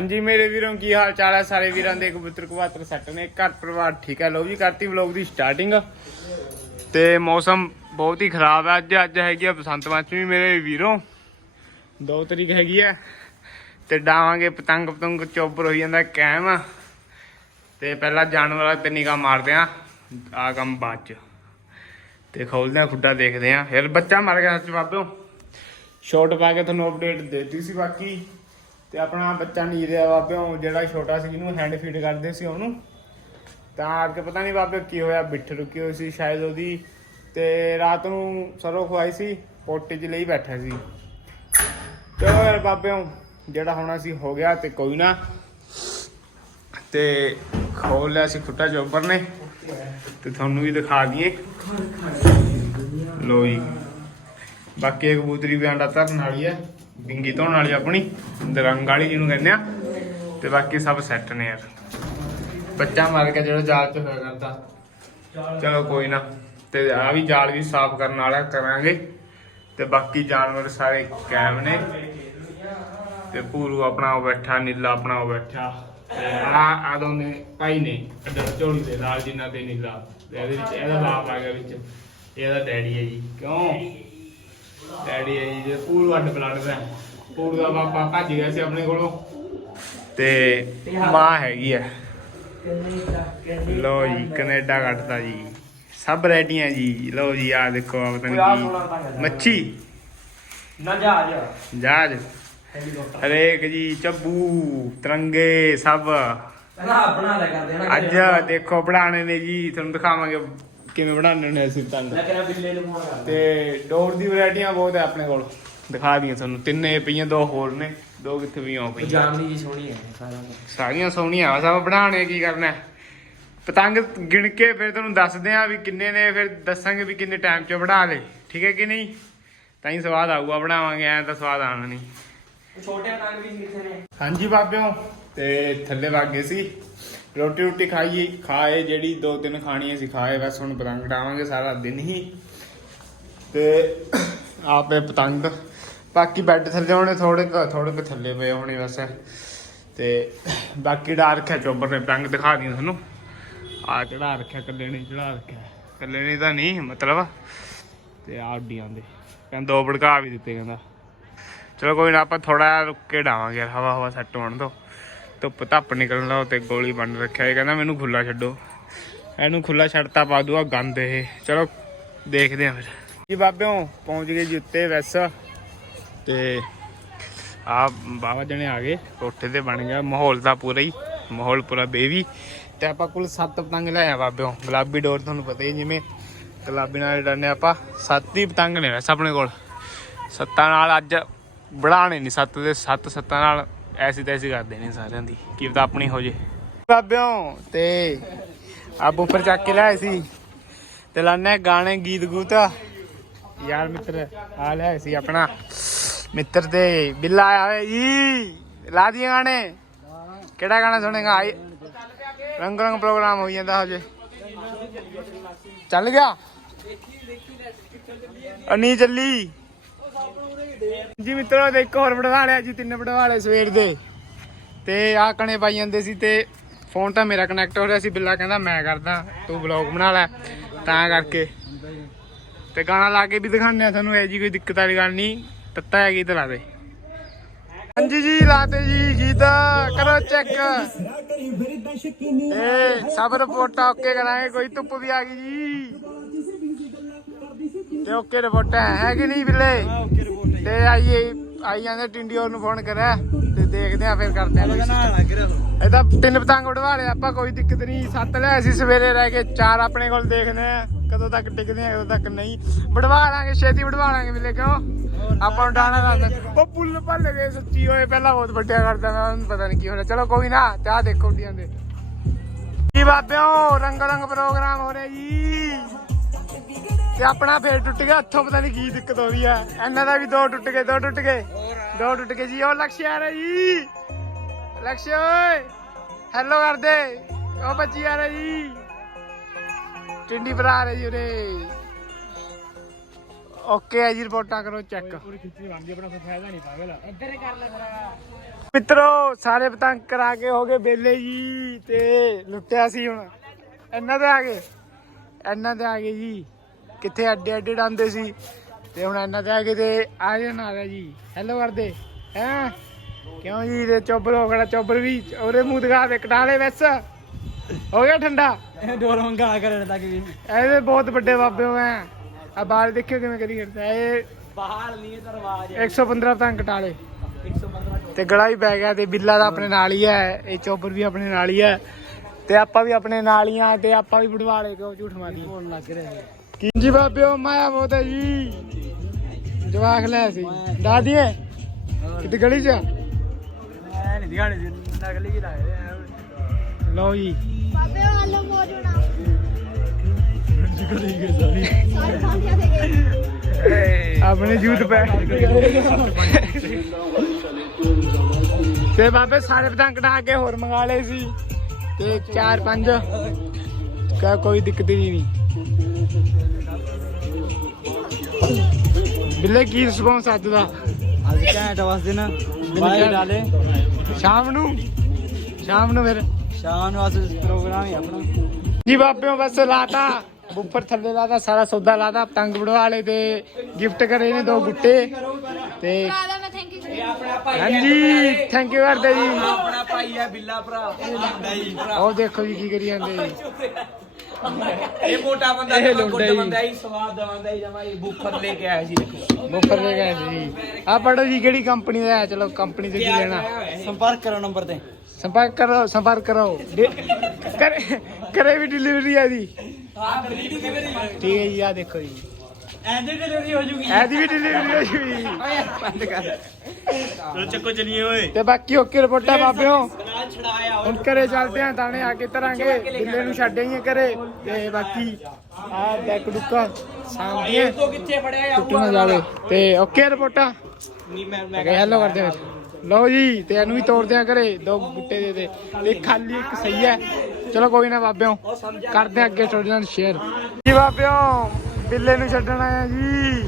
ਹਾਂਜੀ, ਮੇਰੇ ਵੀਰੋਂ ਕੀ ਹਾਲ ਚਾਲ ਹੈ? ਸਾਰੇ ਵੀਰਾਂ ਦੇ ਕਬੂਤਰ ਕਵਾਤਰ ਸੱਟ ਨੇ। ਘਰ ਪਰਿਵਾਰ ਠੀਕ ਹੈ? ਲੋ ਜੀ, ਕਰਤੀ ਵਲੌਗ ਦੀ ਸਟਾਰਟਿੰਗ ਤੇ ਮੌਸਮ ਬਹੁਤ ਹੀ ਖਰਾਬ ਹੈ। ਅੱਜ ਅੱਜ ਹੈਗੀ ਆ ਬਸੰਤ ਪੰਚਮੀ ਮੇਰੇ ਵੀਰੋਂ। ਦੋ ਤਰੀਕ ਹੈਗੀ ਹੈ। ਤੇ ਡਾਵਾਂਗੇ ਪਤੰਗ ਪਤੰਗ ਚੋਬਰ ਹੋਈ ਜਾਂਦਾ ਕੈਮ ਤੇ ਪਹਿਲਾਂ ਜਾਨਵਰਾਂ ਤੇ ਨਿਗਾਹ ਮਾਰਦੇ ਆ ਆ ਕੰਮ ਬਾਅਦ ਚ। ਤੇ ਖੋਲਦੇ ਆ ਖੁੱਡਾ, ਦੇਖਦੇ ਆ ਫਿਰ ਬੱਚਾ ਮਰ ਗਿਆ ਸੱਚ ਬਾਬਿਓ। ਸ਼ਾਰਟ ਪਾ ਕੇ ਤੁਹਾਨੂੰ ਅਪਡੇਟ ਦੇਤੀ ਸੀ ਬਾਕੀ। ਤੇ ਆਪਣਾ ਬੱਚਾ ਨਹੀਂ ਰਿਹਾ ਬਾਬਿਓ ਜਿਹੜਾ ਛੋਟਾ ਸੀ, ਜਿਹਨੂੰ ਹੈਂਡ ਫੀਡ ਕਰਦੇ ਸੀ ਉਹਨੂੰ। ਤਾਂ ਆ ਕੇ ਪਤਾ ਨਹੀਂ ਬਾਬੇ ਕੀ ਹੋਇਆ, ਬਿੱਠ ਰੁਕੀ ਹੋਈ ਸੀ ਸ਼ਾਇਦ ਉਹਦੀ। ਤੇ ਰਾਤ ਨੂੰ ਸਰੋਂ ਖਵਾਈ ਸੀ, ਪੋਟੇ 'ਚ ਲਈ ਬੈਠਾ ਸੀ। ਚਲੋ ਯਾਰ ਬਾਬਿਓ ਜਿਹੜਾ ਹੋਣਾ ਸੀ ਹੋ ਗਿਆ ਤੇ ਕੋਈ ਨਾ। ਤੇ ਖੋਲ ਲਿਆ ਸੀ ਖੁੱਟਾ ਚੋਬਰ ਨੇ। ਤੇ ਤੁਹਾਨੂੰ ਵੀ ਦਿਖਾ ਦਈਏ। ਲੋ ਬਾਕੀ ਕਬੂਤਰੀ ਵੀ ਆਂਡਾ ਧਰਨ ਵਾਲੀ ਹੈ ਬਿੰਗੀ ਧੋਣ ਵਾਲੀ ਆਪਣੀ ਦਰੰਗ ਵਾਲੀ ਜਿਹਨੂੰ ਕਹਿੰਦੇ ਆ ਤੇ ਬਾਕੀ ਸਭ ਸੈੱਟ ਨੇ ਯਾਰ। ਬੱਚਾ ਮਾਰ ਕੇ ਜਿਹੜਾ ਜਾਲ ਚ ਹੋਇਆ ਕਰਦਾ। ਚਲੋ ਕੋਈ ਨਾ ਤੇ ਆ ਵੀ ਜਾਲ ਵੀ ਸਾਫ਼ ਕਰਨ ਵਾਲਾ ਕਰਾਂਗੇ। ਤੇ ਬਾਕੀ ਜਾਨਵਰ ਸਾਰੇ ਕਾਇਮ ਨੇ। ਤੇ ਪੂਰੂ ਆਪਣਾ ਉਹ ਬੈਠਾ ਨੀਲਾ ਆਪਣਾ ਉਹ ਬੈਠਾ। ਆ ਆ ਦੋਨੇ ਭਾਈ ਨੇ ਅੱਡਾ ਝੋਲੀ ਦੇ ਲਾਲ ਜਿੰਨਾ ਤੇ ਨੀਲਾ। ਇਹਦੇ ਵਿੱਚ ਇਹਦਾ ਬਾਪ ਆ ਗਿਆ ਵਿੱਚ ਇਹਦਾ ਡੈਡੀ ਹੈ ਜੀ। ਕਿਉਂ? ਡੈਡੀ ਹੈ ਜੀ ਪੂਰੂ ਅੱਡ ਬਲੱਡ ਦਾ। ਪੂਰੂ ਦਾ ਪਾਪਾ ਭੱਜ ਗਿਆ ਸੀ ਆਪਣੇ ਕੋਲੋਂ। ਤੇ ਮਾਂ ਹੈਗੀ ਹੈ ਲੋ ਜੀ ਕੈਨੇਡਾ ਕੱਟਦਾ ਜੀ। ਸਭ ਰੈਡੀਆਂ ਜੀ। ਲੋ ਜੀ ਆ ਦੇਖੋ ਆ ਪਤਾ ਨਹੀਂ ਕੀ ਮੱਛੀ। ਨਾ ਜਾ ਜਾ ਜਹਾਜ਼। ਹੈਲੀਕਾਪਟਰ। ਹਰੇਕ ਜੀ ਚੱਬੂ ਤਿਰੰਗੇ ਸਭ। ਪਹਿਲਾਂ ਬਣਾ ਲਿਆ ਕਰਦੇ ਹਨਾ ਅੱਜ ਦੇਖੋ ਬਣਾਣੇ ਨੇ ਜੀ। ਤੁਹਾਨੂੰ ਦਿਖਾਵਾਂਗੇ ਕਿਵੇਂ ਬਣਾਉਣੇ ਨੇ ਅਸੀਂ ਤੰਗ ਮੈਂ ਕਿਹਾ ਬਿੱਲੇ ਨੂੰ ਫੋਨ ਕਰ ਤੇ ਡੋਰ ਦੀ ਵੈਰਾਈਟੀਆਂ ਬਹੁਤ ਹੈ ਆਪਣੇ ਕੋਲ। ਦਿਖਾ ਦੀਆਂ ਤੁਹਾਨੂੰ। ਤਿੰਨੇ ਪਈਆਂ ਦੋ ਹੋਰ ਨੇ। ਦੋ ਕਿੱਥੇ ਵੀ ਆਉ ਪਈਆਂ। ਜਾਮਨੀ ਜੀ ਸੋਹਣੀ ਹੈ ਸਾਰਾ ਸਾਰੀਆਂ ਸੋਹਣੀਆਂ ਆ ਸਭ ਬਣਾਉਣੇ ਕੀ ਕਰਨਾ? ਪਤੰਗ ਗਿਣ ਕੇ ਫਿਰ ਤੁਹਾਨੂੰ ਦੱਸਦੇ ਆ ਵੀ ਕਿੰਨੇ ਨੇ ਫਿਰ ਦੱਸਾਂਗੇ ਵੀ ਕਿੰਨੇ ਟਾਈਮ 'ਚ ਬਣਾ ਲੇ ਠੀਕ ਹੈ ਕਿ ਨਹੀਂ? ਤਾਂ ਹੀ ਸਵਾਦ ਆਊਗਾ ਬਣਾਵਾਂਗੇ ਐ ਤਾਂ ਸਵਾਦ ਆਣਾ ਨਹੀਂ। ਛੋਟੇ ਪਤੰਗ ਵੀ ਕਿੱਥੇ ਨੇ ਹਾਂਜੀ ਬਾਬਿਓ, ਤੇ ਥੱਲੇ ਵਗ ਗਏ ਸੀ। ਰੋਟੀ ਰੋਟੀ ਖਾਈ, ਖਾਏ ਜਿਹੜੀ ਦੋ ਤਿੰਨ ਖਾਣੀਆਂ ਸੀ, ਖਾਏ, ਬਸ ਹੁਣ ਪਤੰਗ ਡਾਵਾਂਗੇ ਸਾਰਾ ਦਿਨ ਹੀ। ਤੇ ਆਪੇ ਪਤੰਗ, ਬਾਕੀ ਬੈੱਡ ਥੱਲੇ ਹੋਣੇ ਥੋੜੇ ਥੋੜੇ ਕੁ ਥੱਲੇ ਪਏ ਹੋਣੇ ਬਸ। ਤੇ ਬਾਕੀ ਡਾ ਰੱਖਿਆ ਚੋਬਰ ਨੇ, ਪਤੰਗ ਦਿਖਾ ਦੀਆਂ ਤੁਹਾਨੂੰ। ਆ ਚੜਾ ਰੱਖਿਆ ਕੱਲੇ ਨੇ ਚੜਾ ਰੱਖਿਆ। ਕੱਲੇ ਨੇ ਤਾਂ ਨਹੀਂ, ਮਤਲਬ। ਤੇ ਆ ਉੱਡੀਆਂ ਦੇ, ਕਹਿੰਦਾ ਦੋ ਭੜਕਾ ਵੀ ਦਿੱਤੇ, ਕਹਿੰਦਾ। ਚਲੋ ਕੋਈ ਨਾ, ਆਪਾਂ ਥੋੜਾ ਰੁੱਕ ਕੇ ਡਾਵਾਂਗੇ ਹਵਾ ਹਵਾ ਸੈੱਟ ਹੋਣ ਤੋਂ। ਧੁੱਪ ਧੱਪ ਨਿਕਲਣ ਦਾ ਤੇ ਗੋਲੀ ਬੰਨ ਰੱਖਿਆ ਇਹ ਕਹਿੰਦਾ ਮੈਨੂੰ ਖੁੱਲਾ ਛੱਡੋ। ਇਹਨੂੰ ਖੁੱਲਾ ਛੱਡਤਾ ਪਾ ਦੂਆ ਗੰਦ ਇਹ। ਚਲੋ, ਦੇਖਦੇ ਆਂ ਫਿਰ। ਜੀ ਬਾਬਿਓ, ਪਹੁੰਚ ਗਏ ਜੀ ਉੱਤੇ ਵੈਸ। ਤੇ ਆ ਬਾਬਾ ਜਣੇ ਆ ਗਏ, ਕੋਠੇ ਤੇ ਬਣ ਗਿਆ ਮਾਹੌਲ ਦਾ ਪੂਰਾ ਹੀ, ਮਾਹੌਲ ਪੂਰਾ ਬੇਵੀ। ਤੇ ਆਪਾਂ ਕੋਲ ਸੱਤ ਪਤੰਗ ਲੈ ਆ ਬਾਬਿਓ, ਗੁਲਾਬੀ ਡੋਰ ਤੁਹਾਨੂੰ ਪਤਾ ਹੀ ਜਿਵੇਂ ਗੁਲਾਬੀ ਨਾਲ ਡਰਨੇ ਆਪਾਂ ਸੱਤ ਹੀ ਪਤੰਗ ਨੇ ਵੈਸੇ ਆਪਣੇ ਕੋਲ। ਸੱਤਾਂ ਨਾਲ ਅੱਜ ਬਣਾਣੇ ਨਹੀਂ ਸੱਤ ਦੇ ਸੱਤ ਸੱਤਾਂ ਨਾਲ ਐਸੀ ਤੈਸੀ ਕਰਦੇ ਨੇ ਸਾਰਿਆਂ ਦੀ। ਕੀ ਪਤਾ ਆਪਣੀ ਹੋ ਜੇ। ਬਾਬਿਓ, ਤੇ ਆ ਬੁੱਫਰ ਚੱਕ ਕੇ ਲਿਆਏ ਸੀ। ਤੇ ਲਾਣੇ ਗਾਣੇ, ਗੀਤ, ਗੂਤ। ਯਾਰ ਮਿੱਤਰ ਆ ਲਿਆਏ ਸੀ ਆਪਣਾ। ਮਿੱਤਰ ਤੇ ਬਿੱਲਾ ਆਇਆ ਹੋਇਆ ਜੀ। ਲਾ ਦੀ ਗਾਣੇ। ਕਿਹੜਾ ਗਾਣਾ ਸੁਣੇਗਾ? ਆਈ ਰੰਗ ਰੰਗ ਪ੍ਰੋਗਰਾਮ ਹੋ ਜਾਂਦਾ ਹਜੇ। ਚੱਲ ਗਿਆ। ਉਹ ਨਹੀਂ ਚੱਲੀ। ਜੀ ਮਿੱਤਰੋ ਇੱਕ ਹੋਰ ਵਡਵਾ ਲਿਆ ਜੀ, ਤਿੰਨ ਵਡਵਾ ਲਏ ਸਵੇਰ ਦੇ। ਤੇ ਆਹ ਕਣੇ ਪਾਈ ਜਾਂਦੇ ਸੀ ਤੇ ਫੋਨ ਤਾਂ ਮੇਰਾ ਕਨੈਕਟ ਹੋ ਰਿਹਾ ਸੀ, ਬਿੱਲਾ ਕਹਿੰਦਾ, ਮੈਂ ਕਰਦਾ, ਤੂੰ ਵਲੌਗ ਬਣਾ ਲੈ। ਤਾਂ ਕਰਕੇ। ਤੇ ਗਾਣਾ ਲਾ ਕੇ ਵੀ ਦਿਖਾਉਂਦੇ ਆ ਤੁਹਾਨੂੰ, ਇਹ ਜੀ ਕੋਈ ਦਿੱਕਤ ਵਾਲੀ ਗੱਲ ਨਹੀਂ, ਤੱਤਾ ਹੈ ਗੀਤ ਲਾ ਦੇ। ਹਾਂਜੀ ਜੀ ਲਾਤੇ ਜੀ ਗੀਤ, ਕਰੋ ਚੈੱਕ ਏ ਸਭ ਰਿਪੋਰਟਾਂ ਓਕੇ ਕਰਾਂਗੇ, ਕੋਈ ਧੁੱਪ ਵੀ ਆ ਗਈ ਜੀ। ਤੇ ਓਕੇ ਰਿਪੋਰਟਾਂ ਹੈ ਕਿ ਨਹੀਂ ਬਿੱਲੇ? ਤੇ ਆਈਏ ਆਈ ਜਾਂਦੇ ਟਿੰਡੀਓ ਨੂੰ ਫੋਨ ਕਰਿਆ ਤੇ ਦੇਖਦੇ ਆ ਫਿਰ ਕਰਦੇ ਆ ਕੋਈ। ਇਹਦਾ ਤਿੰਨ ਪਤੰਗ ਉਡਵਾ ਲਿਆ ਆਪਾਂ ਕੋਈ ਦਿੱਕਤ ਨਹੀਂ। ਸੱਤ ਲਿਆ ਸੀ ਸਵੇਰੇ ਰਹਿ ਕੇ ਚਾਰ ਆਪਣੇ ਕੋਲ ਦੇਖਦੇ ਆ ਕਦੋਂ ਤੱਕ ਟਿਕਦੇ ਆ ਕਦੋਂ ਤੱਕ ਨਹੀਂ। ਵਡਵਾ ਲਾਂਗੇ ਛੇਤੀ ਵਡਵਾ ਲਾਂਗੇ ਮਿਲੇ ਕਿਉਂ? ਆਪਾਂ ਨੂੰ ਡਾਣਾ ਲਾਂਦਾ ਉਹ ਪੁੱਲ ਭੱਲ ਗਏ ਸੱਚੀ ਹੋਏ ਪਹਿਲਾਂ ਬਹੁਤ ਵੱਡਿਆ ਕਰਦਾ ਮੈਂ ਉਹਨੂੰ ਪਤਾ ਨਹੀਂ ਕੀ ਹੋਣਾ ਚਲੋ ਕੋਈ ਨਾ ਚਾਹ ਦੇਖੋ ਉੱਡੀਆਂ ਦੇ। ਜੀ ਬਾਬਿਓ ਰੰਗ ਰੰਗ ਪ੍ਰੋਗਰਾਮ ਹੋ ਰਿਹਾ ਜੀ। ਤੇ ਆਪਣਾ ਫੇਰ ਟੁੱਟ ਗਿਆ ਹੱਥੋਂ ਪਤਾ ਨਹੀਂ ਕੀ ਦਿੱਕਤ ਹੋ ਰਹੀ ਆ। ਇਹਨਾਂ ਦਾ ਵੀ ਦੋ ਟੁੱਟ ਗਏ ਦੋ ਟੁੱਟ ਗਏ। ਦੋ ਟੁੱਟ ਗਏ ਜੀ ਉਹ ਲਕਸ਼ ਆ ਰਿਹਾ ਜੀ। ਲਕਸ਼ ਓਏ। ਹੈਲੋ ਕਰਦੇ। ਉਹ ਬੱਚੀ ਆ ਰਹੀ ਜੀ। ਟਿੰਡੀ ਭਰਾ ਆ ਰਹੀ ਜੀ ਉਰੇ। ਓਕੇ ਹੈ ਜੀ ਰਿਪੋਰਟਾਂ ਕਰੋ ਚੈੱਕ ਪੂਰੀ ਖਿੱਚੀ ਬਣਦੀ ਆਪਣਾ ਕੋਈ ਫਾਇਦਾ ਨਹੀਂ ਪਾਗਲ ਇੱਧਰ ਕਰ ਲੈ ਫਿਰ ਮਿੱਤਰੋ ਸਾਰੇ ਪਤੰਗ ਕਰਾ ਕੇ ਹੋ ਗਏ ਬੇਲੇ ਜੀ ਤੇ ਲੁੱਟਿਆ ਸੀ ਹੁਣ। ਇਹਨਾਂ ਦੇ ਆ ਗਏ। ਇਹਨਾਂ ਦੇ ਆ ਗਏ ਜੀ। ਕਿੱਥੇ ਅੱਡੇ ਅੱਡੇ ਡਾਂਦੇ ਸੀ? ਤੇ ਹੁਣ ਇਹਨਾਂ ਦੇ ਆ ਗਏ ਤੇ ਆ ਜਾਣ ਆ ਗਿਆ ਜੀ। ਹੈਲੋ ਕਰਦੇ ਹੈ? ਕਿਉਂ ਜੀ ਤੇ ਚੋਬਰ ਹੋ ਗਿਆ ਚੋਬਰ ਵੀ ਉਹਦੇ ਮੂੰਹ ਦਿਖਾ ਦੇ ਕਟਾਲੇ ਵੈਸ ਹੋ ਗਿਆ ਠੰਡਾ? ਡੋਰ ਮੰਗਾ ਕਰਨ ਤੱਕ ਵੀ ਇਹਦੇ ਬਹੁਤ ਵੱਡੇ ਬਾਬੇ ਹੋ ਮੈਂ। ਆ ਬਾਲ ਦੇਖਿਓ ਕਿਵੇਂ ਕਰੀ ਕਰਦਾ ਇਹ। ਬਾਹਰ ਨਹੀਂ ਇਹ ਦਰਵਾਜ਼। 115 ਪਤੰਗ ਕਟਾਲੇ 115 ਤੇ ਗਲਾ ਵੀ ਪੈ ਗਿਆ ਤੇ ਬਿੱਲਾ ਦਾ ਆਪਣੇ ਨਾਲ ਹੀ ਹੈ। ਇਹ ਚੋਬਰ ਵੀ ਆਪਣੇ ਨਾਲ ਹੀ ਹੈ। ਤੇ ਆਪਾਂ ਵੀ ਆਪਣੇ ਨਾਲ ਹੀ ਆ ਤੇ ਆਪਾਂ ਵੀ ਬੜਵਾਲੇ ਕਿਉਂ ਝੂਠ ਮਾਰੀ। ਹੋਣ ਲੱਗ ਰਿਹਾ। ਹੈ ਕੀ ਜੀ ਬਾਬਿਓ ਮਾਇਆ ਬਹੁਤ ਹੈ ਜੀ। ਜਵਾਖ ਲੈ ਸੀ। ਦਾਦੀਏ ਕਿਤੇ ਗਲੀ ਚ? ਐ ਨਹੀਂ ਦਿਖਾਣੇ ਨਕਲੀ ਹੀ ਆ। ਲਓ ਜੀ। ਬਾਬੇ ਵਾਲੋ ਮੋਜਣਾ ਸਾਰੇ ਸਾਂਝਾ ਦੇ ਗਏ ਆਪਣੇ ਜੂਤ ਪੈ। ਤੇ ਬਾਬੇ ਸਾਰੇ ਪਤੰਗ ਕਟਾ ਕੇ ਹੋਰ ਮੰਗਾ ਲਏ ਸੀ। ਤੇ ਚਾਰ ਪੰਜ। ਕੋਈ ਦਿੱਕਤ ਹੀ ਨਹੀਂ। ਬਿੱਲੇ ਕੀ ਰਿਸਪੌਂਸ ਅੱਜ ਦਾ? ਅੱਜ ਘੈਂਟ ਵਸ ਦਿਨ ਬਾਈ ਡਾਲੇ ਸ਼ਾਮ ਨੂੰ? ਸ਼ਾਮ ਨੂੰ ਫਿਰ? ਸ਼ਾਮ ਨੂੰ ਅੱਜ ਪ੍ਰੋਗਰਾਮ ਹੀ ਆਪਣਾ। ਜੀ ਬਾਬਿਓ ਬਸ ਲਾਤਾ। ਬੁੱਫਰ ਥੱਲੇ ਲਾਤਾ ਸਾਰਾ ਸੌਦਾ ਲਾਤਾ। ਪਤੰਗ ਵੜਵਾਲੇ ਤੇ ਗਿਫਟ ਕਰੇ ਨੇ ਦੋ ਗੁੱਟੇ। ਤੇ ਹਾਂਜੀ ਥੈਂਕ ਯੂ ਕਰਦੇ ਜੀ। ਆਪਣਾ ਭਾਈ ਹੈ ਬਿੱਲਾ ਭਰਾ। ਲੰਡਾ ਜੀ ਉਹ ਦੇਖੋ ਜੀ ਕੀ ਕਰੀ ਜਾਂਦੇ ਜੀ। ਇਹ ਮੋਟਾ ਬੰਦਾ ਇਹ ਇਹ ਲੁੰਡਾ ਗੁੱਡ ਜੀ। ਬੰਦਾ ਹੀ ਸਵਾਦ ਦਵਾਂਦਾ ਹੀ ਜਮਾ ਇਹ ਬੁੱਫਰ ਲੈ ਕੇ ਆਇਆ ਸੀ ਦੇਖੋ ਬੁੱਫਰ ਲੈ ਗਏ ਜੀ। ਆ ਪੜੋ ਜੀ ਕਿਹੜੀ ਕੰਪਨੀ ਦਾ ਹੈ? ਚਲੋ ਕੰਪਨੀ ਤੇ ਕੀ ਲੈਣਾ? ਸੰਪਰਕ ਕਰੋ ਨੰਬਰ ਤੇ। ਸੰਪਰਕ ਕਰੋ ਸੰਪਰਕ ਕਰੋ। ਡੇ- ਕਰੇ ਕਰੇ ਵੀ ਡਿਲੀਵਰੀ ਆ ਜੀ ਹਾਂ ਡਿਲੀਟ ਕਿਵੇਂ ਦੀ ਠੀਕ ਹੈ ਜੀ ਆ ਦੇਖੋ ਜੀ। ਐਂਦੇ ਡਿਲੀਵਰੀ ਹੋ ਜੂਗੀ। ਐਦੀ ਵੀ ਡਿਲੀਵਰੀ ਹੋ ਜੂਗੀ। ਓਏ। ਬੰਦ ਕਰ। ਚਲੋ ਚੱਕੋ ਚਲੀਏ ਓਏ। ਤੇ ਬਾਕੀ ਓਕੇ ਰਿਪੋਰਟਾਂ ਬਾਬਿਓ। ਛੜਾਇਆ ਹੁਣ ਘਰੇ ਚੱਲਦੇ ਆਂ ਦਾਣੇ ਆ ਕੇ ਧਰਾਂਗੇ। ਦਿੱਲੇ ਨੂੰ ਛੱਡ ਆਈਏ ਘਰੇ। ਤੇ ਬਾਕੀ ਆ ਡੈਕ ਡੁੱਕਾ ਇਹ ਤੋਂ ਕਿੱਥੇ ਫੜਿਆ ਜਾਵੇ ਤੇ ਓਕੇ ਰਿਪੋਰਟਾਂ। ਨਹੀਂ ਮੈਂ ਮੈਂ ਹੈਲੋ ਕਰਦੇ ਵਿੱਚ ਲਓ ਜੀ ਤੇ ਇਹਨੂੰ ਵੀ ਤੋੜਦੇ ਆ ਘਰੇ। ਦੋ ਬੁੱਟੇ ਦੇ ਦੇ। ਇੱਕ ਖਾਲੀ ਇੱਕ ਸਹੀ ਹੈ। ਚਲੋ ਕੋਈ ਨਾ ਬਾਬਿਓ ਕਰਦੇ ਅੱਗੇ ਤੁਹਾਡੇ ਨਾਲ ਸ਼ੇਅਰ ਜੀ ਬਾਬਿਓ ਬਿੱਲੇ ਨੂੰ ਛੱਡਣ ਆਇਆ ਜੀ।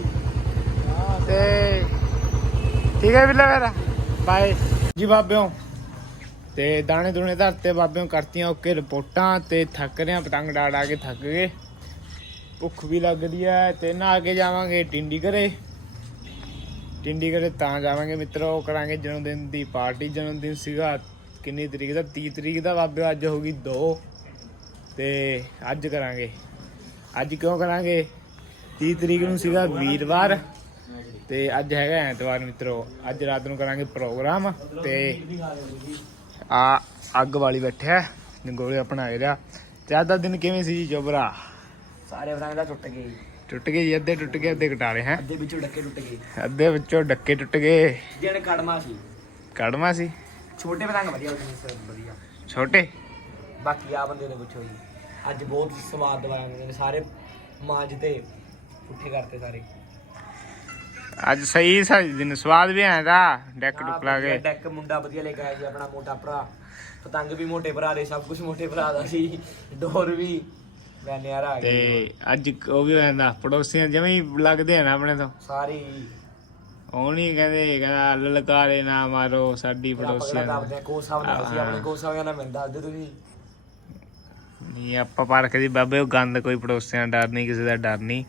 ਤੇ ਠੀਕ ਹੈ ਬਿੱਲੇ ਮੇਰਾ ਬਾਏ ਜੀ ਬਾਬਿਓ ਤੇ ਦਾਣੇ ਦੁਣੇ ਧਰਤੇ ਬਾਬੇ ਨੂੰ ਕਰਤੀਆਂ ਓਕੇ ਰਿਪੋਰਟਾਂ ਤੇ ਥੱਕ ਰਹੇ ਪਤੰਗ ਡਾ ਡਾ ਕੇ ਥੱਕ ਗਏ। ਭੁੱਖ ਵੀ ਲੱਗਦੀ ਹੈ ਤੇ ਨਾ ਅੱਗੇ ਜਾਵਾਂਗੇ ਟਿੰਡੀ ਘਰੇ ਟਿੰਡੀ ਘਰੇ ਤਾਂ ਜਾਵਾਂਗੇ ਮਿੱਤਰੋ ਕਰਾਂਗੇ ਜਨਮ ਦਿਨ ਦੀ ਪਾਰਟੀ ਜਨਮ ਦਿਨ ਸੀਗਾ ਕਿੰਨੀ ਤਰੀਕ ਦਾ? 30 ਤਰੀਕ ਦਾ ਬਾਬੇ ਅੱਜ ਹੋ ਗਈ 2 ਤੇ ਅੱਜ ਕਰਾਂਗੇ। ਅੱਜ ਕਿਉਂ ਕਰਾਂਗੇ? 30 ਤਰੀਕ ਨੂੰ ਸੀਗਾ ਵੀਰਵਾਰ। ਤੇ ਅੱਜ ਹੈਗਾ ਐਤਵਾਰ ਮਿੱਤਰੋ। ਅੱਜ ਰਾਤ ਨੂੰ ਕਰਾਂਗੇ ਪ੍ਰੋਗਰਾਮ ਤੇ ਆ ਅੱਗ ਵਾਲੀ ਬੈਠਿਆ ਨਿਗੋਲੇ ਆਪਣਾ ਆ ਰਿਹਾ ਤੇ ਅੱਜ ਦਾ ਦਿਨ ਕਿਵੇਂ ਸੀ ਜੀ ਜੋਬਰਾ? ਸਾਰੇ ਬਰਾਂ ਦਾ ਟੁੱਟ ਗਏ ਟੁੱਟ ਗਏ ਜੀ ਅੱਧੇ ਟੁੱਟ ਗਏ ਅੱਧੇ ਕਟਾਲੇ ਹੈ? ਅੱਧੇ ਵਿੱਚੋਂ ਡੱਕੇ ਟੁੱਟ ਗਏ। ਅੱਧੇ ਵਿੱਚੋਂ ਡੱਕੇ ਟੁੱਟ ਗਏ। ਜਿਹੜੇ ਕੜਮਾ ਸੀ। ਕੜਮਾ ਸੀ? ਛੋਟੇ ਪਤੰਗ ਵਧੀਆ ਹੁੰਦੇ ਸੀ ਵਧੀਆ। ਛੋਟੇ? ਬਾਕੀ ਆ ਬੰਦੇ ਨੇ ਪੁੱਛੋ ਜੀ। ਅੱਜ ਬਹੁਤ ਸਵਾਦ ਦਵਾਇਆ ਉਹਨਾਂ ਨੇ ਸਾਰੇ ਮਾਂਜ ਤੇ ਪੁੱਠੇ ਕਰਤੇ ਸਾਰੇ। ਅੱਜ ਸਹੀ ਸਹੀ ਦਿਨ ਸਵਾਦ ਵੀ ਆਇਆ ਦਾ ਡੈਕ ਡੁੱਕ ਲਾ ਕੇ। ਡੈਕ ਮੁੰਡਾ ਵਧੀਆ ਲੈ ਕੇ ਆਇਆ ਸੀ ਆਪਣਾ ਮੋਟਾ ਭਰਾ। ਪਤੰਗ ਵੀ ਮੋਟੇ ਭਰਾ ਦੇ ਸਭ ਕੁਝ ਮੋਟੇ ਭਰਾ ਦਾ ਸੀ। ਡੋਰ ਵੀ ਆ ਤੇ ਅੱਜ ਉਹ ਵੀ ਆਂਦਾ ਪੜੋਸੀਆਂ ਜਿਵੇਂ ਹੀ ਲੱਗਦੇ ਆ ਨਾ ਆਪਣੇ ਤੋਂ। ਸਾਰੇ ਉਹ ਨਹੀਂ ਕਹਿੰਦੇ ਕਹਿੰਦਾ ਲਲਕਾਰੇ ਨਾ ਮਾਰੋ ਸਾਡੀ ਪੜੋਸੀਆਂ ਸਾਹਿਬ ਨਾਲ ਸੀ ਆਪਣੇ ਸਾਹਿਬ ਨਾਲ ਮੈਨੂੰ ਦੱਸਦੇ ਤੁਸੀਂ ਨਹੀਂ ਆਪਾਂ ਪਾਰਕ ਦੀ ਬਾਬੇ ਉਹ ਗੰਦ ਕੋਈ ਪੜੋਸੀਆਂ ਦਾ ਡਰ ਨਹੀਂ ਕਿਸੇ ਦਾ ਡਰ ਨਹੀਂ।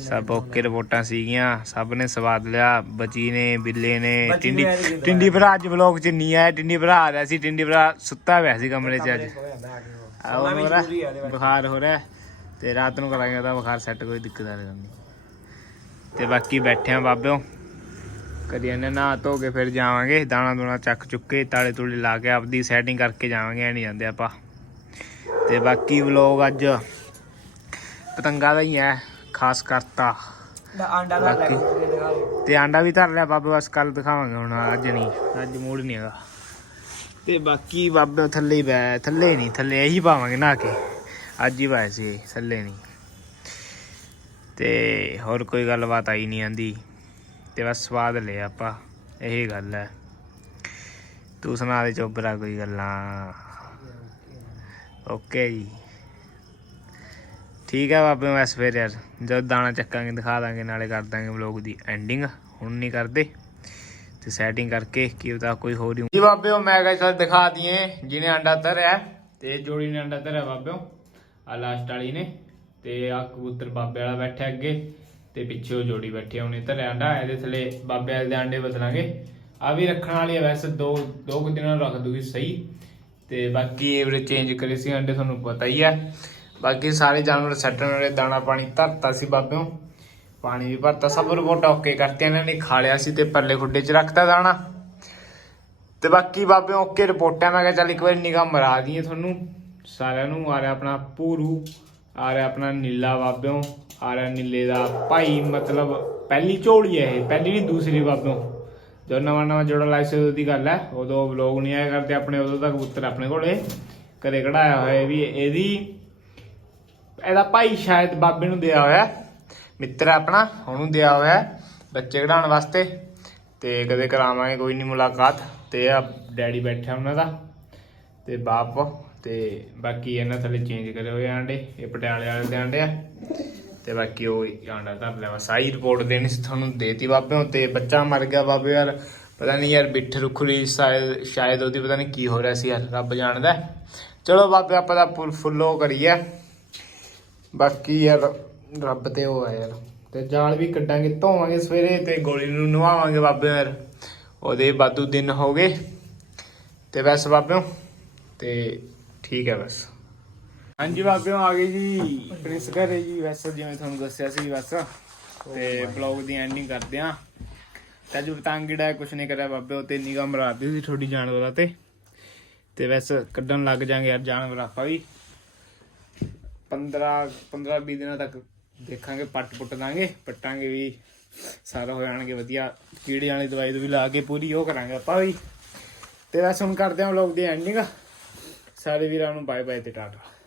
ਸਭ ਓਕੇ ਰਿਪੋਰਟਾਂ ਸੀਗੀਆਂ ਸਭ ਨੇ ਸਵਾਦ ਲਿਆ ਬਚੀ ਨੇ ਬਿੱਲੇ ਨੇ ਟਿੰਡੀ ਟਿੰਡੀ ਭਰਾ ਅੱਜ ਵਲੌਗ ਚ ਨਹੀਂ ਆਇਆ ਟਿੰਡੀ ਭਰਾ ਆ ਰਿਹਾ ਸੀ ਟਿੰਡੀ ਭਰਾ ਸੁੱਤਾ ਪਿਆ ਸੀ ਕਮਰੇ ਚ ਅੱਜ। ਹੋ ਰਿਹਾ। ਬੁਖਾਰ ਹੋ ਰਿਹਾ ਤੇ ਰਾਤ ਨੂੰ ਕਰਾਂਗੇ ਉਹਦਾ ਬੁਖਾਰ ਸੈੱਟ ਕੋਈ ਦਿੱਕਤ ਆ ਨਹੀਂ। ਤੇ ਬਾਕੀ ਬੈਠੇ ਆ ਬਾਬਿਓ। ਕਦੀ ਇਹਨੇ ਨਾ ਧੋ ਕੇ ਫਿਰ ਜਾਵਾਂਗੇ ਦਾਣਾ ਦੂਣਾ ਚੱਕ ਚੁੱਕੇ ਤਾਲੇ ਤੂਲੇ ਲਾ ਕੇ ਆਪਦੀ ਸੈਟਿੰਗ ਕਰਕੇ ਜਾਵਾਂਗੇ ਐ ਨਹੀਂ ਜਾਂਦੇ ਆਪਾਂ। ਤੇ ਬਾਕੀ ਵਲੋਗ ਅੱਜ ਪਤੰਗਾ ਦਾ ਹੀ ਹੈ ਖਾਸ ਕਰਤਾ। ਆਂਡਾ ਦਾ ਲੈ ਤੇ ਆਂਡਾ ਵੀ ਧਰ ਲਿਆ ਬਾਬੇ ਬਸ ਕੱਲ ਦਿਖਾਵਾਂਗੇ ਹੁਣ ਅੱਜ ਨਹੀਂ ਅੱਜ ਮੂਡ ਨਹੀਂ ਹੈਗਾ। ਤੇ ਬਾਕੀ ਬਾਬੇ ਥੱਲੇ ਹੀ ਬੈ ਥੱਲੇ ਨਹੀਂ ਥੱਲੇ ਇਹੀ ਪਾਵਾਂਗੇ ਨਾ ਕੇ। ਅੱਜ ਹੀ ਪਾਏ ਸੀ ਥੱਲੇ ਨਹੀਂ। ਤੇ ਹੋਰ ਕੋਈ ਗੱਲਬਾਤ ਆਈ ਨਹੀਂ ਆਂਦੀ। ਤੇ ਬਸ ਸਵਾਦ ਲਿਆ ਆਪਾਂ ਇਹੀ ਗੱਲ ਹੈ। ਤੂੰ ਸੁਣਾ ਦੇ ਚੋਬਰਾ ਕੋਈ ਗੱਲਾਂ। ਓਕੇ ਜੀ ਠੀਕ ਹੈ ਬਾਬੇ ਬਸ ਫਿਰ ਯਾਰ ਜਦ ਦਾਣਾ ਚੱਕਾਂਗੇ ਦਿਖਾ ਦਾਂਗੇ ਨਾਲੇ ਕਰ ਦਾਂਗੇ ਵਲੋਗ ਦੀ ਐਂਡਿੰਗ ਹੁਣ ਨਹੀਂ ਕਰਦੇ। ਤੇ ਸੈਟਿੰਗ ਕਰਕੇ ਕੀ ਪਤਾ ਕੋਈ ਹੋਰ ਹੀ ਜੀ ਬਾਬਿਓ ਮੈਂ ਕਿਹਾ ਚੱਲ ਦਿਖਾ ਦਈਏ ਜਿਹਨੇ ਅੰਡਾ ਧਰਿਆ। ਤੇ ਜੋੜੀ ਨੇ ਅੰਡਾ ਧਰਿਆ ਬਾਬਿਓ ਆ ਲਾਸਟ ਵਾਲੀ ਨੇ। ਤੇ ਆ ਕਬੂਤਰ ਬਾਬੇ ਵਾਲਾ ਬੈਠਾ ਅੱਗੇ ਤੇ ਪਿੱਛੇ ਉਹ ਜੋੜੀ ਬੈਠੀ ਆ, ਉਹਨੇ ਧਰਿਆ ਅੰਡਾ। ਇਹਦੇ ਥੱਲੇ ਬਾਬੇ ਵਾਲੇ ਦੇ ਅੰਡੇ ਬਦਲਾਂਗੇ। ਆ ਵੀ ਰੱਖਣ ਵਾਲੀ ਆ ਵੈਸੇ ਦੋ ਦੋ ਕੁ ਦਿਨਾਂ ਨੂੰ ਰੱਖ ਦੂਗੀ ਸਹੀ। ਤੇ ਬਾਕੀ ਐਵਰੇਜ ਚੇਂਜ ਕਰੇ ਸੀ ਅੰਡੇ ਤੁਹਾਨੂੰ ਪਤਾ ਹੀ ਆ। ਬਾਕੀ ਸਾਰੇ ਜਾਨਵਰ ਸੱਟਣ ਵਾਲੇ, ਦਾਣਾ ਪਾਣੀ ਧਰਤਾ ਸੀ ਬਾਬਿਓ। ਪਾਣੀ ਵੀ ਭਰਤਾ, ਸਭ ਰਿਪੋਰਟ ਓਕੇ ਕਰਤੇ, ਇਹਨਾਂ ਨੇ ਖਾ ਲਿਆ ਸੀ ਤੇ ਪਰਲੇ ਖੁੱਡੇ 'ਚ ਰੱਖਤਾ ਦਾਣਾ। ਤੇ ਬਾਕੀ ਬਾਬੇ ਓਕੇ ਰਿਪੋਰਟਾਂ ਮੈਂ ਕਿਹਾ ਚੱਲ ਇੱਕ ਵਾਰੀ ਨਿਗਾਹ ਮਰਾ ਦਈਏ ਤੁਹਾਨੂੰ। ਸਾਰਿਆਂ ਨੂੰ, ਆ ਰਿਹਾ ਆਪਣਾ ਪੂਰੂ, ਆ ਰਿਹਾ ਆਪਣਾ ਨੀਲਾ ਬਾਬਿਓ, ਆ ਰਿਹਾ ਨੀਲੇ ਦਾ ਭਾਈ, ਮਤਲਬ ਪਹਿਲੀ ਝੋਲੀ ਹੈ ਇਹ, ਪਹਿਲੀ ਨਹੀਂ, ਦੂਸਰੀ ਬਾਬਿਓ। ਜਦੋਂ ਨਵਾਂ ਨਵਾਂ ਜੋੜਾ ਲਾਇਆ ਸੀ ਉਦੋਂ ਦੀ ਗੱਲ ਹੈ। ਉਦੋਂ ਵਲੋਗ ਨਹੀਂ ਆਇਆ ਕਰਦੇ, ਆਪਣੇ ਉਦੋਂ ਤੱਕ ਕਬੂਤਰ ਆਪਣੇ ਕੋਲੇ ਕਦੇ ਕਢਾਇਆ ਹੋਇਆ ਵੀ। ਇਹਦੀ, ਇਹਦਾ ਭਾਈ ਸ਼ਾਇਦ ਬਾਬੇ ਨੂੰ ਦਿਆ ਹੋਇਆ ਮਿੱਤਰ ਹੈ ਆਪਣਾ, ਉਹਨੂੰ ਦਿਆ ਹੋਇਆ ਬੱਚੇ ਕਢਾਉਣ ਵਾਸਤੇ। ਤੇ ਕਦੇ ਕਰਾਵਾਂਗੇ, ਕੋਈ ਨਹੀਂ ਮੁਲਾਕਾਤ। ਤੇ ਆ ਡੈਡੀ ਬੈਠਾ ਉਹਨਾਂ ਦਾ, ਤੇ ਬਾਪ। ਤੇ ਬਾਕੀ ਇਹਨਾਂ ਥੱਲੇ ਚੇਂਜ ਕਰੇ ਹੋਏ ਆਂਡੇ, ਇਹ ਪਟਿਆਲੇ ਵਾਲੇ ਦੇ ਆਂਡੇ ਆ। ਤੇ ਬਾਕੀ ਉਹ ਹੀ ਆਂਡਾ ਧਰ ਲਿਆ ਬਸ ਆਹੀ ਰਿਪੋਰਟ ਦੇਣੀ ਸੀ ਤੁਹਾਨੂੰ, ਦੇਤੀ ਬਾਬਿਓ ਤੇ ਬੱਚਾ ਮਰ ਗਿਆ ਬਾਬੇ ਯਾਰ। ਪਤਾ ਨਹੀਂ ਯਾਰ ਬਿੱਠ ਰੁਖਲੀ ਸ਼ਾਇਦ ਸ਼ਾਇਦ ਉਹਦੀ ਪਤਾ ਨਹੀਂ ਕੀ ਹੋ ਰਿਹਾ ਸੀ ਯਾਰ, ਰੱਬ ਜਾਣਦਾ। ਹੈ। ਚਲੋ ਬਾਬੇ ਆਪਾਂ ਦਾ ਫੁੱਲੋ ਕਰੀਏ। ਬਾਕੀ ਯਾਰ ਰੱਬ ਤੇ ਉਹ ਹੈ ਯਾਰ। ਤੇ ਜਾਲ ਵੀ ਕੱਢਾਂਗੇ, ਧੋਵਾਂਗੇ ਸਵੇਰੇ ਤੇ ਗੋਲੀ ਨੂੰ ਨਵਾਵਾਂਗੇ ਬਾਬੇ ਯਾਰ। ਉਹਦੇ ਬਾਦੂ ਦਿਨ ਹੋ ਗਏ। ਤੇ ਬਸ ਬਾਬਿਓ, ਤੇ ਠੀਕ ਹੈ ਬਸ। ਹਾਂਜੀ ਬਾਬਿਓ, ਆ ਗਏ ਜੀ। ਪ੍ਰਿੰਸ ਘਰੇ ਜੀ, ਬਸ ਜਿਵੇਂ ਤੁਹਾਨੂੰ ਦੱਸਿਆ ਸੀ, ਬਸ। ਤੇ ਬਲੌਗ ਦੀ ਐਂਡਿੰਗ ਕਰਦੇ ਆ। ਤਾਂ ਜੋ ਪਤੰਗੜਾ ਕੁਛ ਨਹੀਂ ਕਰਿਆ ਬਾਬਿਓ, ਤੇ ਨਿਗਾਹ ਮਰਾਦੀ ਸੀ ਥੋੜੀ ਜਾਨਵਰਾਂ ਤੇ। ਤੇ ਵੈਸੇ ਕੱਢਣ ਲੱਗ ਜਾਾਂਗੇ ਯਾਰ ਜਾਨਵਰ ਆਪਾਂ ਵੀ। 15 15 20 ਦਿਨਾਂ ਤੱਕ ਦੇਖਾਂਗੇ, ਪੱਟ ਪੁੱਟ ਦਾਂਗੇ। ਪੱਟਾਂਗੇ ਵੀ, ਸਾਰਾ ਹੋ ਜਾਣਗੇ, ਵਧੀਆ। ਕੀੜੇ ਵਾਲੀ ਦਵਾਈ ਵੀ ਲਾ ਕੇ ਪੂਰੀ ਉਹ ਕਰਾਂਗੇ ਆਪਾਂ ਵੀ। ਤੇ ਵੈਸੇ ਹੁਣ ਕਰਦੇ ਹਾਂ ਵਲੌਗ ਦੀ ਐਂਡਿੰਗ ਸਾਰੇ ਵੀਰਾਂ ਨੂੰ ਬਾਏ ਬਾਏ ਤੇ ਟਾਟਾ।